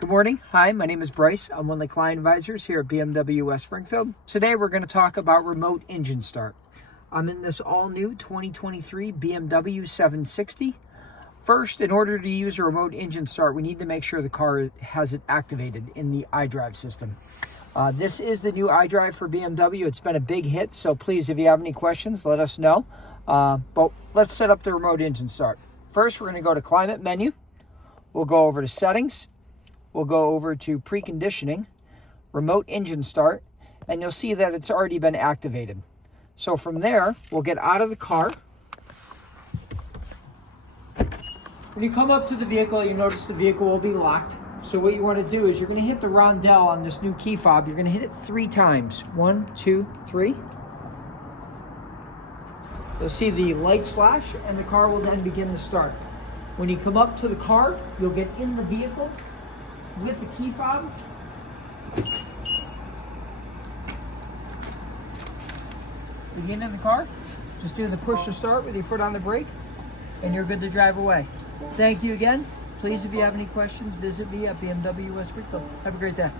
Good morning. Hi, my name is Bryce. I'm one of the client advisors here at BMW West Springfield. Today we're going to talk about remote engine start. I'm in this all-new 2023 BMW 760. First, in order to use a remote engine start, we need to make sure the car has it activated in the iDrive system. This is the new iDrive for BMW. It's been a big hit, so please, if you have any questions, let us know. But let's set up the remote engine start. First, we're going to go to Climate menu. We'll go over to Settings. We'll go over to Preconditioning, Remote Engine Start, and you'll see that it's already been activated. So from there, we'll get out of the car. When you come up to the vehicle, you notice the vehicle will be locked. So what you want to do is you're going to hit the rondelle on this new key fob. You're going to hit it 3 times. 1, 2, 3. You'll see the lights flash and the car will then begin to start. When you come up to the car, you'll get in the vehicle with the key fob. Begin in the car. Just do the push to start with your foot on the brake and you're good to drive away. Thank you again. Please, if you have any questions, visit me at BMW West Springfield. Have a great day.